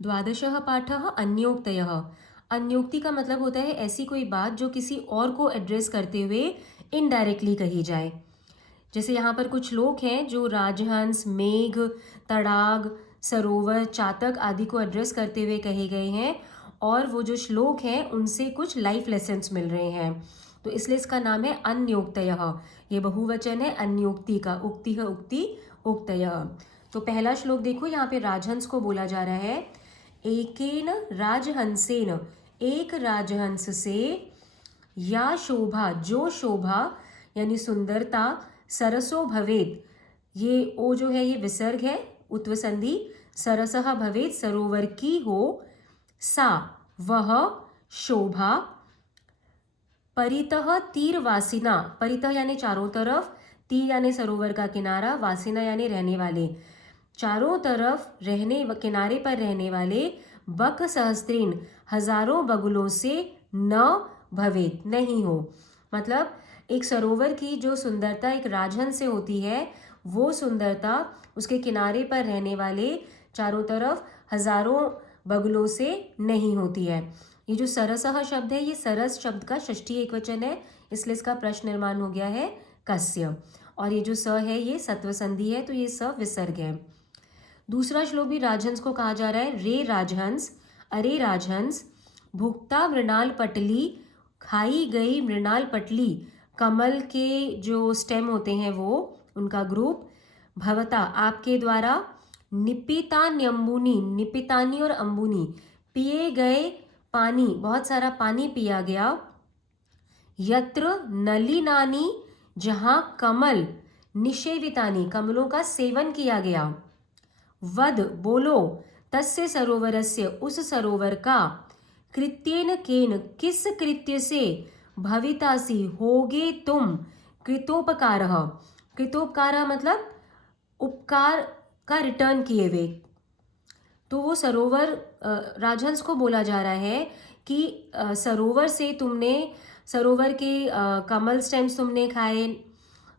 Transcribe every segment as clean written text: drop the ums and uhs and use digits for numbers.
द्वादशः पाठः अन्योक्तयः। अन्योक्ति का मतलब होता है ऐसी कोई बात जो किसी और को एड्रेस करते हुए इनडायरेक्टली कही जाए। जैसे यहाँ पर कुछ श्लोक हैं जो राजहंस, मेघ, तड़ाग, सरोवर, चातक आदि को एड्रेस करते हुए कहे गए हैं, और वो जो श्लोक हैं उनसे कुछ लाइफ लेसन्स मिल रहे हैं, तो इसलिए इसका नाम है अन्योक्तयः। ये बहुवचन है अन्योक्ति का, उक्ति है उक्ति, उक्तयः। तो पहला श्लोक देखो, यहाँ पे राजहंस को बोला जा रहा है, एकेन राजहंसेन, एक राजहंस से, या शोभा, जो शोभा यानी सुंदरता, सरसो भवेत, ये ओ जो है ये विसर्ग है, उत्वसंधि, सरसः भवेत सरोवर की हो, सा वह शोभा, परितः तीरवासिना, परितः यानी चारों तरफ, तीर यानी सरोवर का किनारा, वासिना यानी रहने वाले, चारों तरफ रहने, किनारे पर रहने वाले, बक सहस्त्रीन, हजारों बगुलों से, न भवेत, नहीं हो। मतलब एक सरोवर की जो सुंदरता एक राजहंस से होती है, वो सुंदरता उसके किनारे पर रहने वाले चारों तरफ हजारों बगुलों से नहीं होती है। ये जो सरसः शब्द है, ये सरस शब्द का षष्ठी एकवचन है, इसलिए इसका प्रश्न निर्माण हो गया है कस्य। और ये जो स है ये सत्व संधि है, तो ये स विसर्ग है। दूसरा श्लोक भी राजहंस को कहा जा रहा है, रे राजहंस, अरे राजहंस, भुक्ता मृणाल पटली, खाई गई मृणाल पटली, कमल के जो स्टेम होते हैं वो, उनका ग्रुप, भवता आपके द्वारा, निपितान्यम्बुनी, निपितानी और अंबुनी, पिए गए पानी, बहुत सारा पानी पिया गया, यत्र नलिनानी, जहां कमल, निषेवितानी, कमलों का सेवन किया गया, वद बोलो, तस्य सरोवरस्य, उस सरोवर का, कृत्येन केन, किस कृत्य से, भवितासी, होगे तुम, कृतोपकारः, कृतोपकारः मतलब उपकार का रिटर्न किए हुए। तो वो सरोवर, राजहंस को बोला जा रहा है कि सरोवर से तुमने, सरोवर के कमल स्टेम्स तुमने खाए,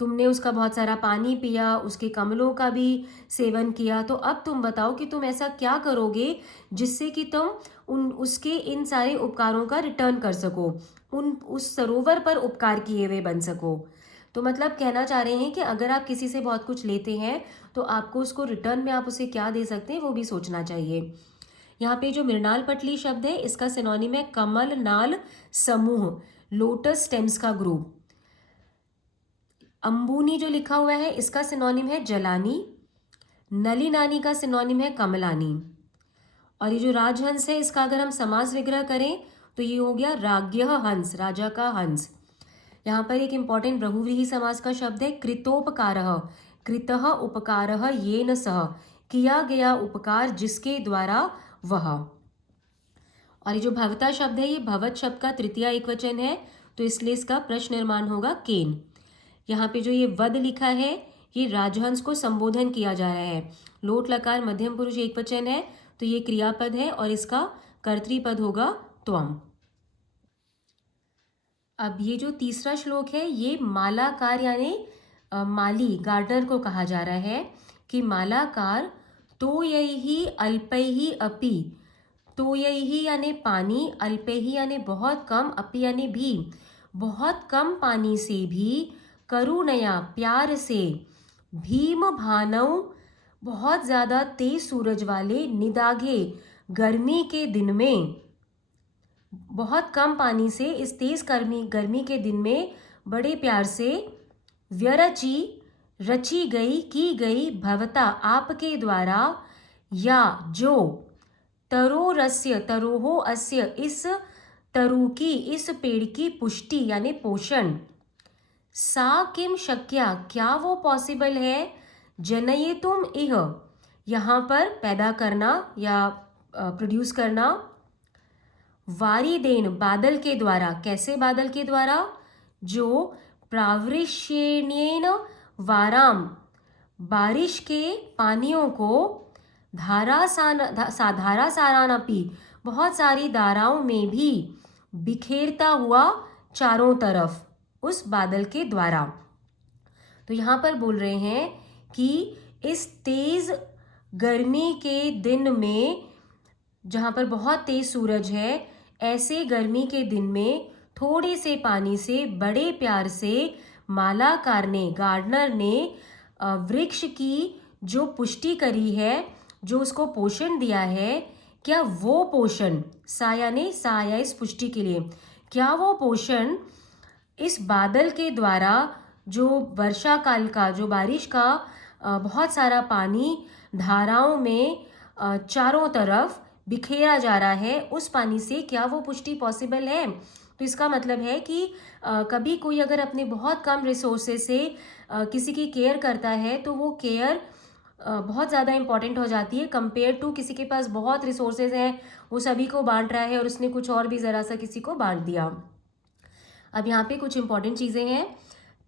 तुमने उसका बहुत सारा पानी पिया, उसके कमलों का भी सेवन किया, तो अब तुम बताओ कि तुम ऐसा क्या करोगे जिससे कि तुम उसके इन सारे उपकारों का रिटर्न कर सको, उस सरोवर पर उपकार किए हुए बन सको। तो मतलब कहना चाह रहे हैं कि अगर आप किसी से बहुत कुछ लेते हैं तो आपको उसको रिटर्न में आप उसे क्या दे सकते हैं वो भी सोचना चाहिए। यहाँ पे जो मृणाल पटली शब्द है इसका सिनोनिम है कमल नाल समूह, लोटस स्टेम्स का ग्रुप। अंबुनी जो लिखा हुआ है इसका सिनोनिम है जलानी, नलिनानी का सिनोनिम है कमलानी। और ये जो राजहंस है इसका अगर हम समास विग्रह करें तो ये हो गया राज्ञः हंस, राजा का हंस। यहाँ पर एक इंपॉर्टेंट बहुव्रीहि समास का शब्द है कृतोपकारः, कृतः उपकारः येन सह, किया गया उपकार जिसके द्वारा वह। और ये जो भवता शब्द है ये भवत शब्द का तृतीय एकवचन है, तो इसलिए इसका प्रश्न निर्माण होगा केन। यहाँ पे जो ये वद लिखा है ये राजहंस को संबोधन किया जा रहा है, लोट लकार मध्यम पुरुष एकवचन है, तो ये क्रियापद है और इसका कर्तृपद होगा त्वम। अब ये जो तीसरा श्लोक है ये मालाकार यानी माली, गार्डनर को कहा जा रहा है कि मालाकार, तो यही अल्पैहि अपि, तो यही यानी पानी, अल्पैहि यानी बहुत कम, अपि यानी भी, बहुत कम पानी से भी, करुणया प्यार से, भीम भानव बहुत ज़्यादा तेज सूरज वाले, निदाघे गर्मी के दिन में, बहुत कम पानी से इस तेज गर्मी के दिन में बड़े प्यार से, व्यरची रची गई, की गई, भवता आपके द्वारा, या जो, तरोरस्य तरोहो अस्य इस तरु की, इस पेड़ की, पुष्टि यानी पोषण, सा किम शक्या क्या वो पॉसिबल है, जनयितुम इह यहाँ पर पैदा करना या प्रोड्यूस करना, वारिदेन बादल के द्वारा, कैसे बादल के द्वारा, जो प्रावृष्येण वाराम बारिश के पानियों को, धारा सारानपि बहुत सारी धाराओं में भी, बिखेरता हुआ चारों तरफ उस बादल के द्वारा। तो यहाँ पर बोल रहे हैं कि इस तेज गर्मी के दिन में जहाँ पर बहुत तेज सूरज है, ऐसे गर्मी के दिन में थोड़े से पानी से बड़े प्यार से मालाकार ने, गार्डनर ने वृक्ष की जो पुष्टि करी है, जो उसको पोषण दिया है, क्या वो पोषण, साया ने, साया इस पुष्टि के लिए, क्या वो पोषण इस बादल के द्वारा जो वर्षा काल का, जो बारिश का बहुत सारा पानी धाराओं में चारों तरफ बिखेरा जा रहा है, उस पानी से क्या वो पुष्टि पॉसिबल है? तो इसका मतलब है कि कभी कोई अगर अपने बहुत कम रिसोर्सेज से किसी की केयर करता है, तो वो केयर बहुत ज़्यादा इंपॉर्टेंट हो जाती है कंपेयर टू किसी के पास बहुत रिसोर्सेज हैं, वो सभी को बांट रहा है और उसने कुछ और भी ज़रा सा किसी को बांट दिया। अब यहाँ पे कुछ इंपॉर्टेंट चीज़ें हैं।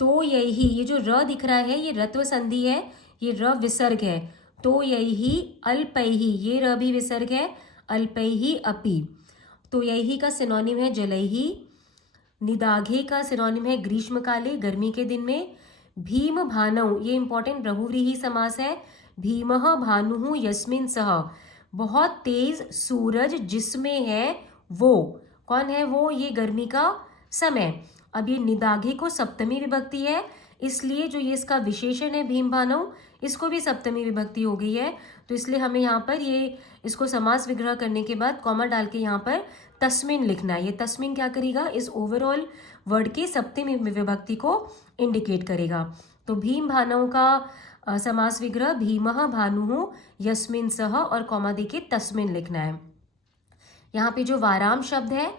तो यही, ये जो र दिख रहा है ये रत्व संधि है, ये र विसर्ग है। तो यही अल्पैहि, ये र भी विसर्ग है, अल्पैहि अपि। तो यही का सिनोनिम है जलैहि। निदाघे का सिनोनिम है ग्रीष्मकाले, गर्मी के दिन में। भीम भानौ, ये इंपॉर्टेंट बहुव्रीहि समास है। भीमः भानुः यस्मिन् सः, बहुत तेज सूरज जिसमें है वो। कौन है वो? ये गर्मी का समय। अब ये निदाघे को सप्तमी विभक्ति है, इसलिए जो ये इसका विशेषण है भीम भानौ, इसको भी सप्तमी विभक्ति हो गई है। तो इसलिए हमें यहाँ पर ये इसको समास विग्रह करने के बाद कॉमा डाल के यहाँ पर तस्मिन लिखना है। ये तस्मिन क्या करेगा? इस ओवरऑल वर्ड के सप्तमी विभक्ति को इंडिकेट करेगा। तो भीम भानौ का समास विग्रह भीमः भानुः यस्मिन् सः और कॉमा दे के तस्मिन लिखना है। यहाँ पे जो वाराम शब्द है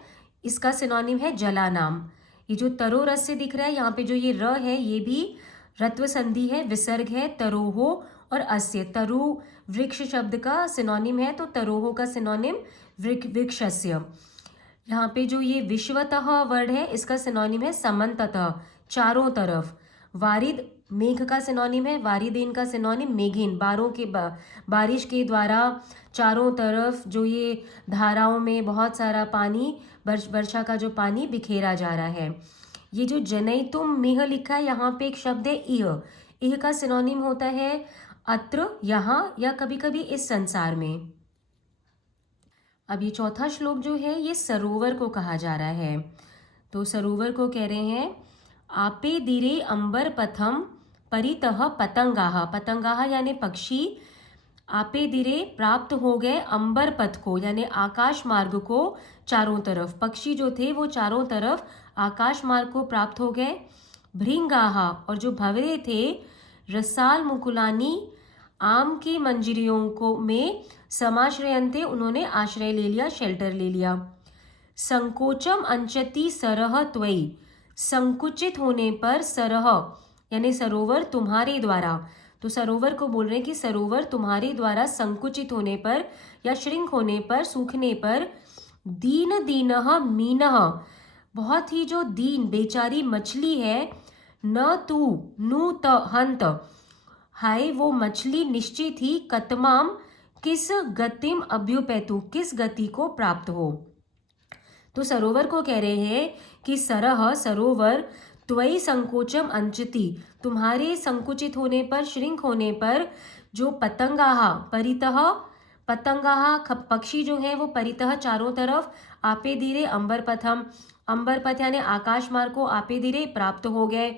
इसका सिनोनिम है जलानाम। ये जो तरो रस से दिख रहा है, यहाँ पे जो ये र है ये भी रत्व संधि है, विसर्ग है, तरोहो और अस्य। तरु वृक्ष शब्द का सिनोनिम है, तो तरोहो का सिनोनिम वृक्षस्य। यहाँ पे जो ये विश्वतः वर्ड है इसका सिनोनिम है समन्ततः, चारों तरफ। वारिद मेघ का सिनोनिम है, वारिदेन का सिनोनिम मेघिन, बारिश के द्वारा चारों तरफ जो ये धाराओं में बहुत सारा पानी, वर्षा का जो पानी बिखेरा जा रहा है। ये जो जनयितुम मिह लिखा है, यहाँ पे एक शब्द है इह। इह का सिनोनिम होता है अत्र, यहाँ, या कभी कभी इस संसार में। अब ये चौथा श्लोक जो है ये सरोवर को कहा जा रहा है। तो सरोवर को कह रहे हैं आपे दिरे अंबर पथम परितः पतंगाह। पतंगाह यानी पक्षी। आपे दिरे प्राप्त हो गए अंबर पथ को, यानी आकाश मार्ग को चारों तरफ। पक्षी जो थे वो चारों तरफ आकाश मार्ग को प्राप्त हो गए। भृंगाह, और जो भंवरे थे, रसाल मुकुलानी, आम की मंजरियों को में समाश्रयन्ते, उन्होंने आश्रय ले लिया, शेल्टर ले लिया। संकोचम अंचति सरह त्वयि, संकुचित होने पर सरह यानी सरोवर तुम्हारे द्वारा। तो सरोवर को बोल रहे हैं कि सरोवर तुम्हारे द्वारा संकुचित होने पर या श्रिंक होने पर, सूखने पर। दीन दीनः मीनः, बहुत ही जो दीन बेचारी मछली है, न तू नु त हंत, हाय वो मछली निश्चित ही, कतमाम किस गतिम अभ्युपेतु, किस गति को प्राप्त हो। तो सरोवर को कह रहे हैं कि सरह, सरोवर, त्वयि संकोचम अंचति, तुम्हारे संकुचित होने पर, श्रिंक होने पर, जो पतंगाह परितः, पतंगाह पक्षी जो है वो परितः चारों तरफ, आपे धीरे अंबर पथम, अंबर पथ यानी आकाश मार्ग को आपे धीरे प्राप्त हो गए।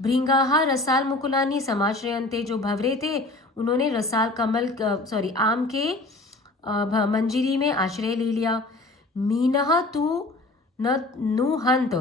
भृंगाह रसाल मुकुलानी समाश्रयन्ते, जो भंवरे थे उन्होंने रसाल आम के मंजरी में आश्रय ले लिया। मीनः तू न नु हंत,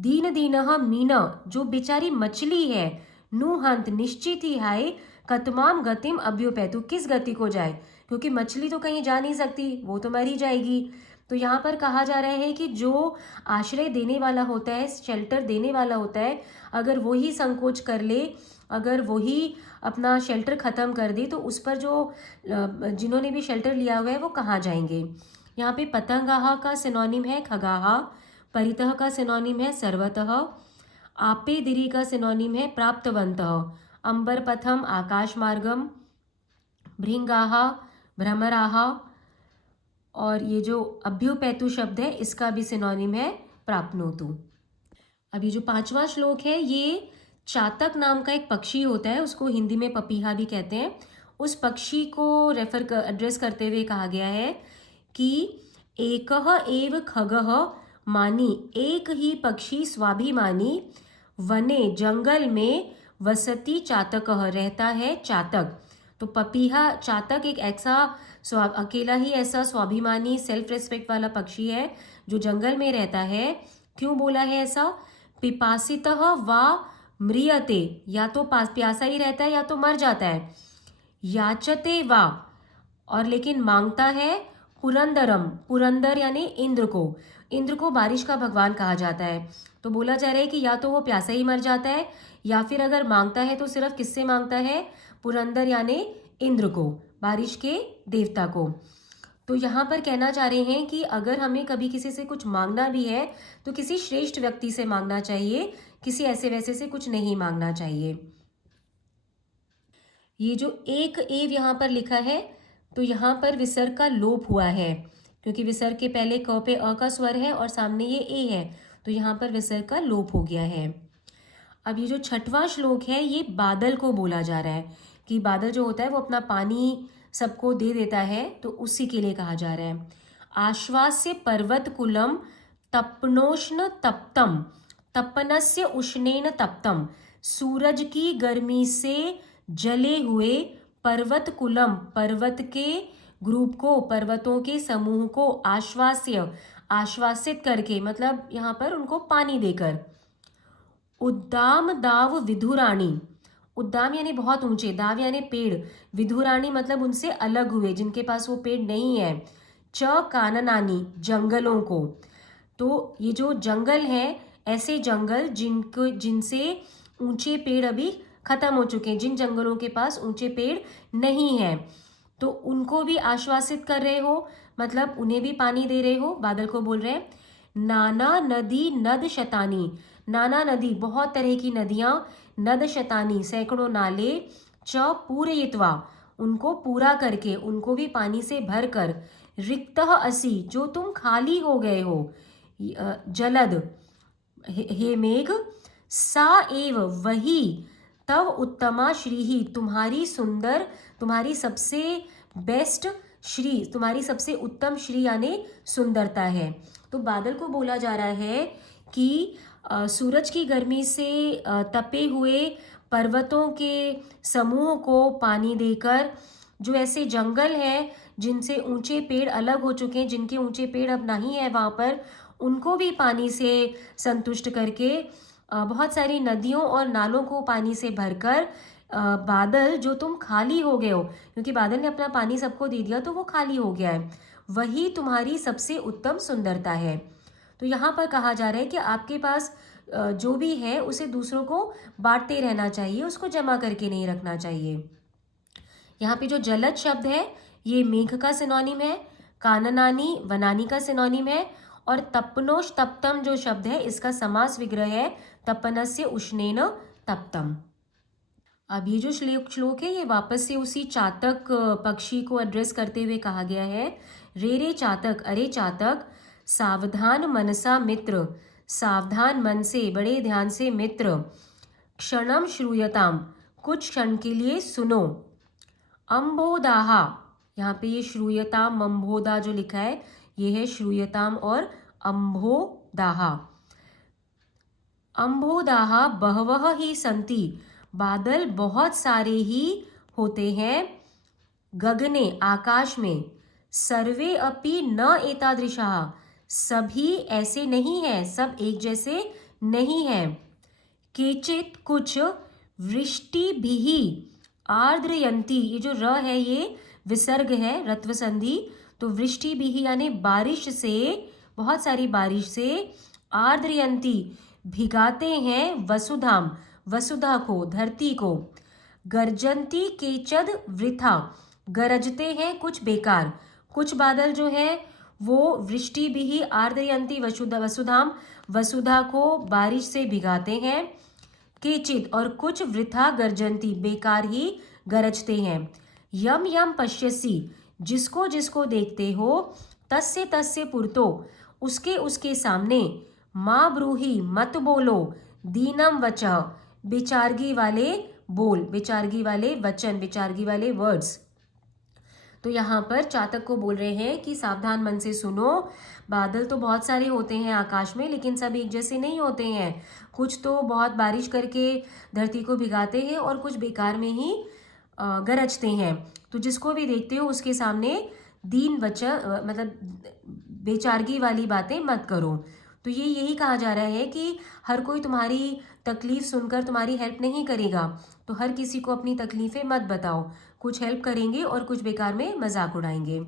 दीन दीनः मीन, जो बेचारी मछली है, नु हंत निश्चित ही, हाय कतमाम गतिम अभ्युपेतु, किस गति को जाए, क्योंकि मछली तो कहीं जा नहीं सकती, वो तो मर ही जाएगी। तो यहाँ पर कहा जा रहा है कि जो आश्रय देने वाला होता है, शेल्टर देने वाला होता है, अगर वही संकोच कर ले, अगर वही अपना शेल्टर ख़त्म कर दे, तो उस पर जो जिन्होंने भी शेल्टर लिया हुआ है वो कहाँ जाएंगे। यहाँ पे पतंगाह का सिनोनिम है खगाह, परितः का सिनोनिम है सर्वतः, आपे दिरी का सिनोनिम है प्राप्तवन्तः, अंबर पथम आकाश मार्गम, भृंगाह भ्रमराह, और ये जो अभ्युपेतु शब्द है इसका भी सिनोनिम है प्राप्नोतु। अब ये जो पांचवा श्लोक है, ये चातक नाम का एक पक्षी होता है, उसको हिंदी में पपीहा भी कहते हैं, उस पक्षी को एड्रेस करते हुए कहा गया है कि एकः एव खगः मानी, एक ही पक्षी स्वाभिमानी, वने जंगल में वसति चातकः रहता है चातक। तो पपीहा चातक एक ऐसा अकेला ही ऐसा स्वाभिमानी सेल्फ रेस्पेक्ट वाला पक्षी है जो जंगल में रहता है। क्यों बोला है ऐसा? पिपासितः वा म्रियते, या तो प्यासा ही रहता है या तो मर जाता है। याचते वा, और लेकिन मांगता है पुरंदरम, पुरंदर यानी इंद्र को। इंद्र को बारिश का भगवान कहा जाता है। तो बोला जा रहा है कि या तो वो प्यासा ही मर जाता है, या फिर अगर मांगता है तो सिर्फ किससे मांगता है? पुरंदर यानी इंद्र को, बारिश के देवता को। तो यहाँ पर कहना चाह रहे हैं कि अगर हमें कभी किसी से कुछ मांगना भी है तो किसी श्रेष्ठ व्यक्ति से मांगना चाहिए, किसी ऐसे वैसे से कुछ नहीं मांगना चाहिए। ये जो एक एव यहाँ पर लिखा है, तो यहाँ पर विसर्ग का लोप हुआ है, क्योंकि विसर्ग के पहले क पे अ का स्वर है और सामने ये ए है, तो यहाँ पर विसर्ग का लोप हो गया है। अब ये जो छठवां श्लोक है ये बादल को बोला जा रहा है कि बादल जो होता है वो अपना पानी सबको दे देता है, तो उसी के लिए कहा जा रहा है। आश्वास्य पर्वत कुलम तपनोष्ण तप्तम, तपनस्य उष्णेन तप्तम, सूरज की गर्मी से जले हुए पर्वत कुलम, पर्वत के ग्रुप को, पर्वतों के समूह को, आश्वास्य आश्वासित करके, मतलब यहाँ पर उनको पानी देकर। उद्दाम दाव विधुराणी, उद्दाम यानी बहुत ऊंचे, दाव यानी पेड़, विधुराणी मतलब उनसे अलग हुए, जिनके पास वो पेड़ नहीं है। च काननानी, जंगलों को। तो ये जो जंगल है, ऐसे जंगल जिनसे ऊंचे पेड़ अभी खत्म हो चुके हैं, जिन जंगलों के पास ऊंचे पेड़ नहीं हैं, तो उनको भी आश्वासित कर रहे हो, मतलब उन्हें भी पानी दे रहे हो। बादल को बोल रहे हैं नाना नदी नद शतानी, नाना नदी बहुत तरह की नदियां, नद शतानी सैकड़ों नाले, च पूरयित्वा उनको पूरा करके, उनको भी पानी से भर कर, रिक्तः असि जो तुम खाली हो गए हो, जलद हे मेघ, सा एव वही, तव उत्तमा श्रीहि तुम्हारी सुंदर, तुम्हारी सबसे बेस्ट श्री, तुम्हारी सबसे उत्तम श्री यानी सुंदरता है। तो बादल को बोला जा रहा है कि सूरज की गर्मी से तपे हुए पर्वतों के समूह को पानी देकर, जो ऐसे जंगल हैं जिनसे ऊंचे पेड़ अलग हो चुके हैं, जिनके ऊंचे पेड़ अब नहीं है वहाँ पर, उनको भी पानी से संतुष्ट करके, बहुत सारी नदियों और नालों को पानी से भरकर, बादल जो तुम खाली हो गए हो, क्योंकि बादल ने अपना पानी सबको दे दिया तो वो खाली हो गया है, वही तुम्हारी सबसे उत्तम सुंदरता है। तो यहाँ पर कहा जा रहा है कि आपके पास जो भी है उसे दूसरों को बांटते रहना चाहिए, उसको जमा करके नहीं रखना चाहिए। यहाँ पे जो जलद शब्द है ये मेघ का सिनोनिम है, काननानी वनानी का सिनोनिम है, और तपनोश तप्तम जो शब्द है इसका समास विग्रह है तपनस्य उष्णेन तप्तम। अब ये जो श्लोक है ये वापस से उसी चातक पक्षी को एड्रेस करते हुए कहा गया है। रे रे चातक, अरे चातक, सावधान मनसा मित्र, सावधान मन से, बड़े ध्यान से मित्र, क्षणम श्रूयताम कुछ क्षण के लिए सुनो, अम्बोदाहा, यहाँ पे ये श्रूयताम अम्बोदा जो लिखा है ये है श्रूयताम और अम्बोदाहा। अम्बोदाहा बहवः ही संति, बादल बहुत सारे ही होते हैं, गगने आकाश में, सर्वे अपि न एतादृशाः सभी ऐसे नहीं हैं, सब एक जैसे नहीं हैं, केचित कुछ, वृष्टिभिः आर्द्रयन्ति, ये जो र है ये विसर्ग है रत्व संधि, तो वृष्टिभिः यानी बारिश से, बहुत सारी बारिश से, आर्द्रयन्ति भिगाते हैं, वसुधाम वसुधा को, धरती को, गर्जन्ति केचद वृथा गरजते हैं कुछ बेकार, कुछ बादल जो है वो वृष्टिभिः आर्द्रयन्ति वसुधाम वसुधा को बारिश से भिगाते हैं, केचित और कुछ वृथा गर्जन्ति बेकार ही गरजते हैं, यम यम पश्यसि जिसको जिसको देखते हो, तस्य तस्य पुरतो उसके उसके सामने, माँ ब्रूहि मत बोलो, दीनम वचः बेचारगी वाले बोल, विचारगी वाले वचन, विचारगी वाले वर्ड्स। तो यहाँ पर चातक को बोल रहे हैं कि सावधान मन से सुनो, बादल तो बहुत सारे होते हैं आकाश में, लेकिन सब एक जैसे नहीं होते हैं। कुछ तो बहुत बारिश करके धरती को भिगाते हैं और कुछ बेकार में ही गरजते हैं। तो जिसको भी देखते हो उसके सामने दीन वचन मतलब बेचारगी वाली बातें मत करो। तो ये यही कहा जा रहा है कि हर कोई तुम्हारी तकलीफ सुनकर तुम्हारी हेल्प नहीं करेगा, तो हर किसी को अपनी तकलीफ़ें मत बताओ। कुछ हेल्प करेंगे और कुछ बेकार में मजाक उड़ाएंगे।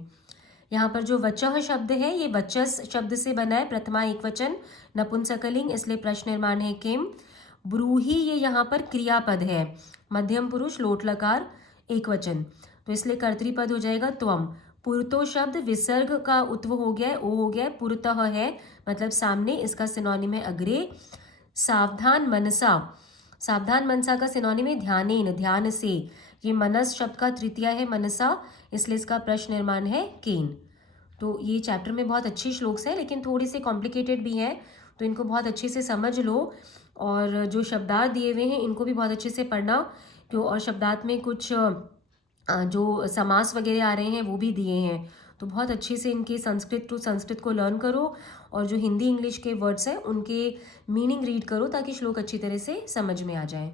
यहाँ पर जो वचः शब्द है ये वचस शब्द से बना है, प्रथमा एक वचन नपुंसकलिंग, इसलिए प्रश्न निर्माण है किम। ब्रूही ये यहाँ पर क्रियापद है, मध्यम पुरुष लोट लकार एक वचन, तो इसलिए कर्तृपद हो जाएगा त्वम। पुरतो शब्द विसर्ग का उत्व हो गया है, ओ हो गया है, पुरतः है मतलब सामने, इसका सिनोनिम है अग्रे। सावधान मनसा, सावधान मनसा का सिनोनिम है ध्यानेन, ध्यान से। ये मनस शब्द का तृतीया है मनसा, इसलिए इसका प्रश्न निर्माण है केन। तो ये चैप्टर में बहुत अच्छे श्लोक्स हैं, लेकिन थोड़े से कॉम्प्लिकेटेड भी हैं, तो इनको बहुत अच्छे से समझ लो। और जो शब्दार्थ दिए हुए हैं इनको भी बहुत अच्छे से पढ़ना, क्यों, और शब्दार्थ में कुछ जो समास वगैरह आ रहे हैं वो भी दिए हैं, तो बहुत अच्छे से इनके संस्कृत टू संस्कृत को लर्न करो, और जो हिंदी इंग्लिश के वर्ड्स हैं उनके मीनिंग रीड करो ताकि श्लोक अच्छी तरह से समझ में आ जाए।